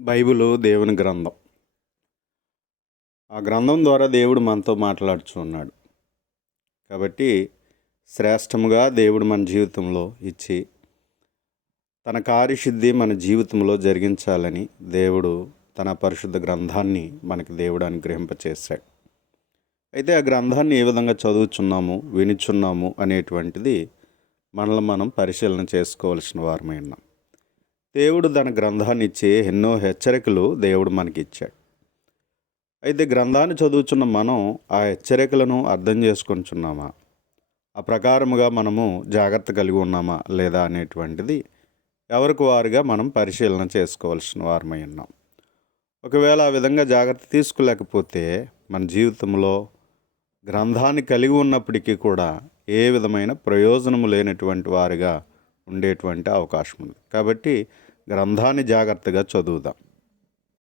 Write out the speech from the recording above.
Bible దేవుని గ్రంథం. ఆ గ్రంథం ద్వారా దేవుడు మనతో మాట్లాడుచు ఉన్నాడు. కాబట్టి శ్రేష్టముగా దేవుడు మన జీవితంలో ఇచ్చి తన కార్యసిద్ధి మన జీవితంలో జరిగించాలని దేవుడు తన పరిశుద్ధ గ్రంథాన్ని మనకి దేవుడు అనుగ్రహింపచేశాడు. అయితే ఆ గ్రంథాన్ని ఏ విధంగా చదువుచున్నాము వినిచున్నాము అనేటువంటిది మనల్ని మనం పరిశీలన చేసుకోవాల్సిన వారమై ఉన్నాం. దేవుడు తన గ్రంథాన్ని ఇచ్చి ఎన్నో హెచ్చరికలు దేవుడు మనకి ఇచ్చాడు అయితే గ్రంథాన్ని చదువుచున్న మనం ఆ హెచ్చరికలను అర్థం చేసుకొనిచున్నామా ఆ ప్రకారముగా మనము జాగ్రత్త కలిగి ఉన్నామా లేదా అనేటువంటిది ఎవరికి వారుగా మనం పరిశీలన చేసుకోవాల్సిన వారమై ఉన్నాం. ఒకవేళ ఆ విధంగా జాగ్రత్త తీసుకోలేకపోతే మన జీవితంలో గ్రంథాన్ని కలిగి ఉన్నప్పటికీ కూడా ఏ విధమైన ప్రయోజనము లేనటువంటి వారిగా ఉండేటువంటి అవకాశం ఉంది కాబట్టి గ్రంథాన్ని జాగ్రత్తగా చదువుదాం.